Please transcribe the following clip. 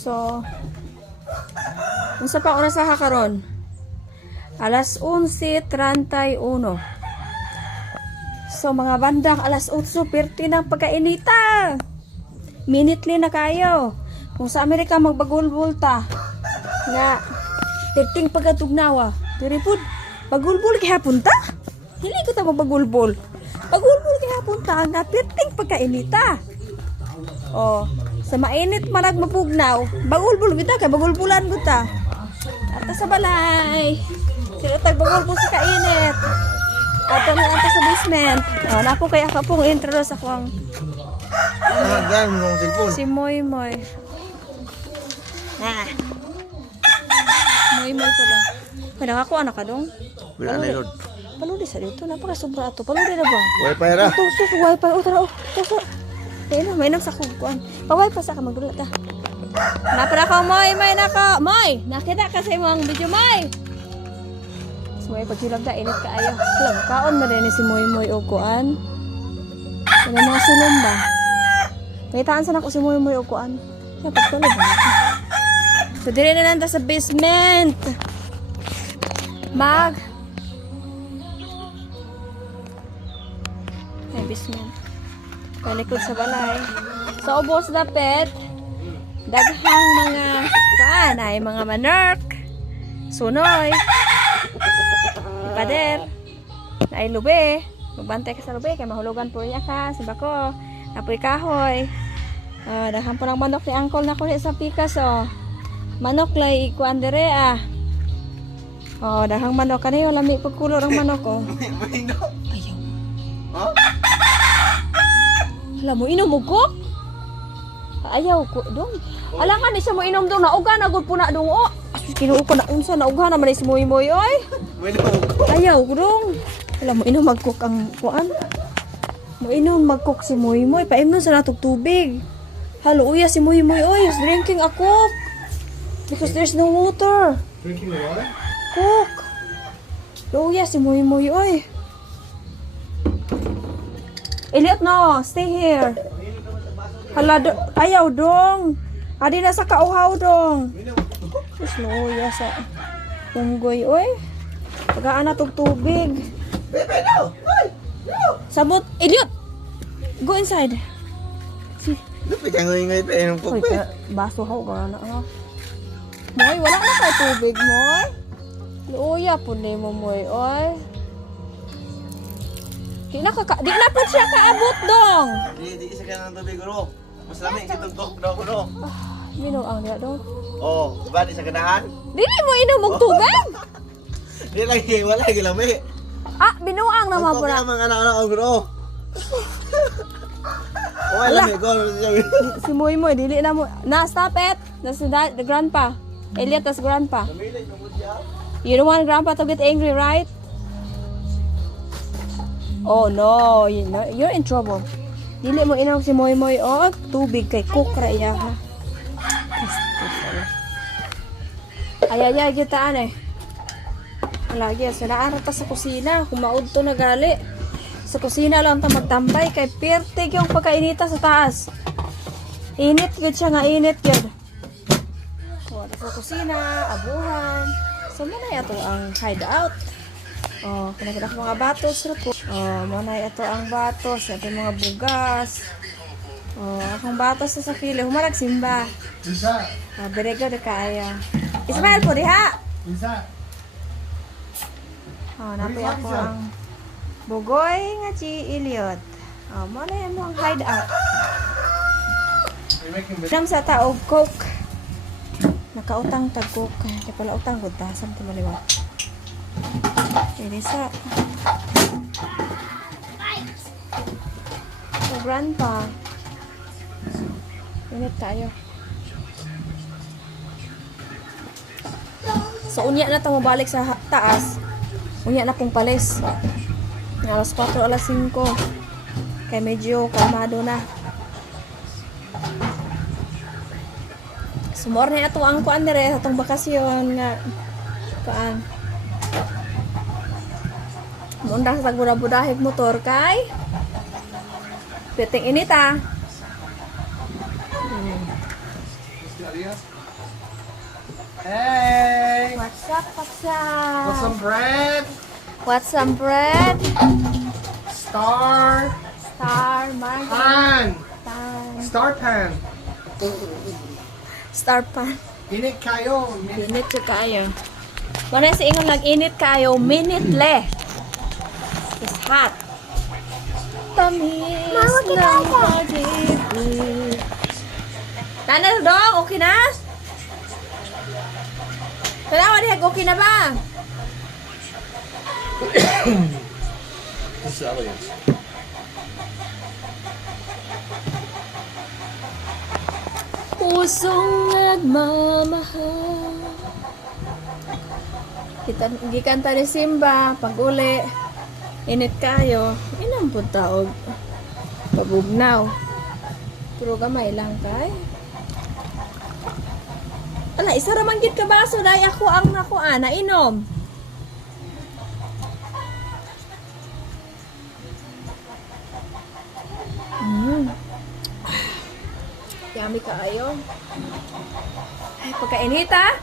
So, unsa pa oras sa karon? Alas 11:31. So, mga bandang alas 8:30 ng pagkainita. Minutely na kayo. Kung sa Amerika magbagulbul ta nga 13 pagkatugnawa. Diri pud bagulbul gihapon ta. Dili ko ta magbagulbul. Bagulbul gihapon ta nga 13 pagkainita. Oh, sa mainit man mapugnaw, bagulbul kita kay bagulbulan ko ta. At sa balay. Sila tagbagulbul sa kainit. Ato na ato sa basement. Oh, napo kaya ka pong intro sa kwang si Moy Moy. Ah. Moy Moy ko lang. Kada ako anak ka dong. Wala na yun. Paludi sa dito. Napaka sobra ato. Paludi na ba? Wifi ra. Ito, sus, wifi. O, tara, o. Ito, may nam sa kukuan. Pa-wifi sa ka, magdulat ka. Napara ko, Moy, Moy, nako. Moy, nakita ka sa imong video, Moy. So, Moy, pagsilag ka, init ka ayo. Alam, kaon mo rin si Moy Moy o kuan. Ano mga sulong ba? Kayitaan sa nako si Moy Moy o kuan. Kaya pagtuloy ba? So, dire na nanda sa basement. May basement. Kalikod sa balay. So, ubos dapet. Daghang mga ay mga manok. Sunoy. Ipader. Ay lube. Magbantay ka sa lube. Kaya mahulugan po niya ka. Siba ko. Apoy kahoy. Daghang po ng manok ni Uncle na kulit sa pikas. Manok lay ikuan dire daghang manok kaniyo lami pagkulor ang manok Ayaw. Huh? Alam mo inom ko? Ayaw ko dong. Alangan ni sa mo inom dong nauga na gud puna dong Asus kinuo ko na unsa nauga na man si Moy Moy oy. Ayaw ko dong. Alam mo inom magcook ang kuan. Mo inom magcook si Moy Moy paimnon sa natog tubig. Halo uya si Moy Moy oy, is drinking a coke. Because there's no water. Drinking water? Cook. Luya si Moy Moy oy. Elliot no, stay here. Hala ayaw dong. Adi na sa kauhaw dong. Sus luya sa unggoy oy. Pagaan na tog tubig. Sabot, Elliot. Go inside. See. Lupi kang ingay pa inom ko pa. Baso haw ba na Moy, wala na kay tubig, Moy. Luya po ni mo, Moy, oy. Di na po siya kaabot, dong. Di isa ka ng tubig, bro. Mas lamig kitong tubig daw, bro. Minom ang niya, dong. Oh, diba di sa ganahan? Dili mo inom og tubig? Di lagi, wala lagi lamig. Binuang naman po na. Ang mga anak-anak, bro. Wala lamig, go. Si Moy Moy, dili na mo. Na, stop it. That's the grandpa. Elliot, that's grandpa. You don't want grandpa to get angry, right? Oh no, you're in trouble. Dili mo inom si Moy Moy tubig kay kukra iya ha. Ay gitaan Lagi sila ta sa kusina, kumaud to na gali. Sa kusina lang ta magtambay kay pertig yung pagkainita sa taas. Init gud siya nga init gud. Sa kusina, abuhan. So, muna ito ang hideout. Pinagdadak mga batos na po. Muna ito ang batos. Ito mga bugas. Akong batos sa kilo. Humarag simba. Isa. Berego de kaya. Ismael po, diha. Isa. Napoy ako ang bugoy nga si Elliot. Muna yan mo ang hideout. Nam sa taog coke. Nakautang tagkok. Kaya pala utang gud tasan ti maliwa. Ini sa grandpa. Init tayo. So unya na ta mabalik sa taas. Unya na kong palis. Alas 4 alas 5. Kaya medyo kalmado na. Sumor na ito ang kuan dire atong bakasyon nga kuan. Munda sa buda-budahig motor kay piting inita. Hey! What's up, what's Want some up? bread? What's some bread? Star Star, margarine, pan! pan. Star pan! Star pan. Init kayo. Init ka kayo. Mana sa ingon nag-init kayo, minute le. It's hot. Tamis ng pag-ibig. Kana dong, okay na? Kailangan diha, okay na ba? Kasi ako yan. Pusong nagmamahal. Gikanta ni Simba, pag uli, init kayo, inampun taog. Pabugnaw. Pero gamay lang kay. Ala, isa ramang gid ka baso, dahil ako ang nakuha, nainom. Yummy kaayo. Ay, pagkainita.